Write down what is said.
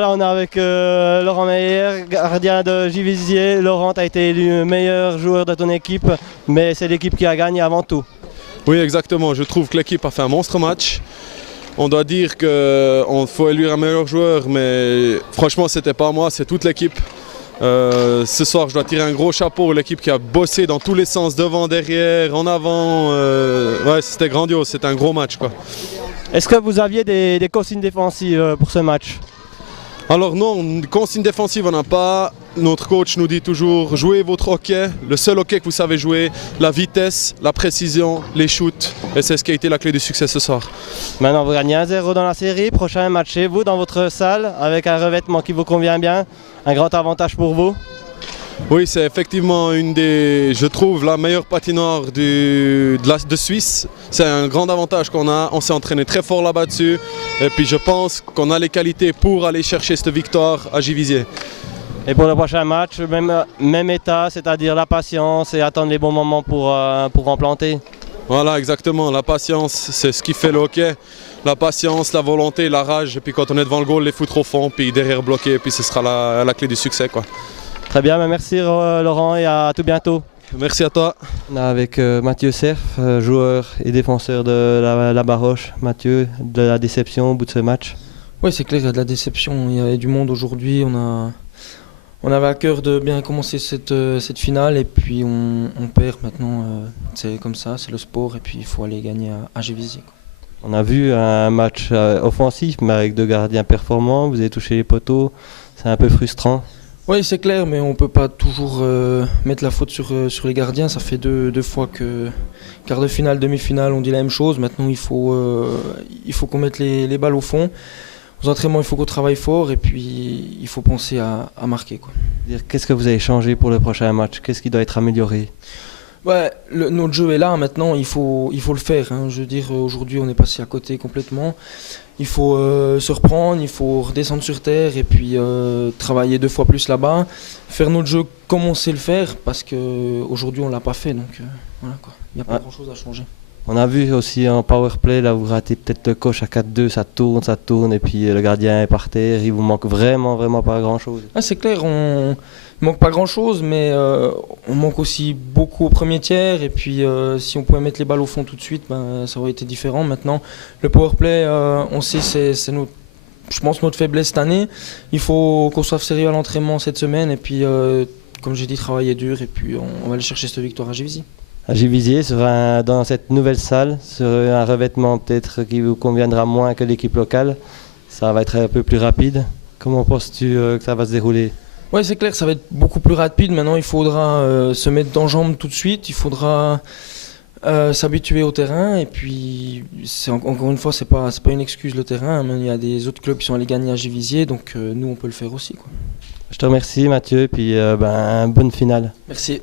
Voilà, on est avec Laurent Meyer, gardien de Givisiez. Laurent, tu as été élu meilleur joueur de ton équipe, mais c'est l'équipe qui a gagné avant tout. Oui, exactement. Je trouve que l'équipe a fait un monstre match. On doit dire qu'il faut élire un meilleur joueur, mais franchement, c'était pas moi, c'est toute l'équipe. Ce soir, je dois tirer un gros chapeau à l'équipe qui a bossé dans tous les sens, devant, derrière, en avant. Ouais, c'était grandiose, c'était un gros match, quoi. Est-ce que vous aviez des consignes défensives pour ce match? Alors non, consigne défensive on n'a pas. Notre coach nous dit toujours jouez votre hockey, le seul hockey que vous savez jouer, la vitesse, la précision, les shoots. Et c'est ce qui a été la clé du succès ce soir. Maintenant vous gagnez 1-0 dans la série, prochain match chez vous dans votre salle avec un revêtement qui vous convient bien, un grand avantage pour vous. Oui, c'est effectivement une des, je trouve, la meilleure patinoire de Suisse. C'est un grand avantage qu'on a. On s'est entraîné très fort là-bas dessus. Et puis je pense qu'on a les qualités pour aller chercher cette victoire à Givisiez. Et pour le prochain match, même état, c'est-à-dire la patience et attendre les bons moments pour replanter. Voilà, exactement. La patience, c'est ce qui fait le hockey. La patience, la volonté, la rage. Et puis quand on est devant le goal, les foutre au fond, puis derrière bloqué. Et puis ce sera la clé du succès, quoi. Très bien, merci Laurent et à tout bientôt. Merci à toi. On est avec Mathieu Cerf, joueur et défenseur de la Baroche. Mathieu, de la déception au bout de ce match? Oui, c'est clair, il y a de la déception. Il y a du monde aujourd'hui. On avait à cœur de bien commencer cette finale et puis on perd maintenant. C'est comme ça, c'est le sport et puis il faut aller gagner à Givisiez. On a vu un match offensif mais avec deux gardiens performants. Vous avez touché les poteaux, c'est un peu frustrant. Oui, c'est clair, mais on ne peut pas toujours mettre la faute sur les gardiens. Ça fait deux fois que quart de finale, demi-finale, on dit la même chose. Maintenant, il faut qu'on mette les balles au fond. Aux entraînements, il faut qu'on travaille fort et puis il faut penser à marquer, quoi. Qu'est-ce que vous avez changé pour le prochain match? Qu'est-ce qui doit être amélioré? Ouais, notre jeu est là maintenant, il faut le faire, hein. Je veux dire, aujourd'hui, on est passé à côté complètement. Il faut se reprendre, il faut redescendre sur terre et puis travailler 2 fois plus là-bas. Faire notre jeu comme on sait le faire parce qu'aujourd'hui, on ne l'a pas fait. Donc voilà, quoi. Il n'y a pas grand-chose à changer. On a vu aussi en powerplay, là vous ratez peut-être le coche à 4-2, ça tourne et puis le gardien est par terre, il vous manque vraiment pas grand-chose. Ah, c'est clair, on ne manque pas grand-chose, mais on manque aussi beaucoup au premier tiers et puis si on pouvait mettre les balles au fond tout de suite, ben, ça aurait été différent. Maintenant, le powerplay, on sait c'est je pense notre faiblesse cette année. Il faut qu'on soit sérieux à l'entraînement cette semaine et puis, comme j'ai dit, travailler dur et puis on va aller chercher cette victoire à Givisiez. À Givisiez, dans cette nouvelle salle, sur un revêtement peut-être qui vous conviendra moins que l'équipe locale, ça va être un peu plus rapide. Comment penses-tu que ça va se dérouler? Oui, c'est clair, ça va être beaucoup plus rapide. Maintenant, il faudra se mettre en jambes tout de suite. Il faudra s'habituer au terrain. Et puis, encore une fois, c'est pas une excuse le terrain. Il y a des autres clubs qui sont allés gagner à Givisiez, donc nous, on peut le faire aussi, quoi. Je te remercie Mathieu, puis bonne finale. Merci.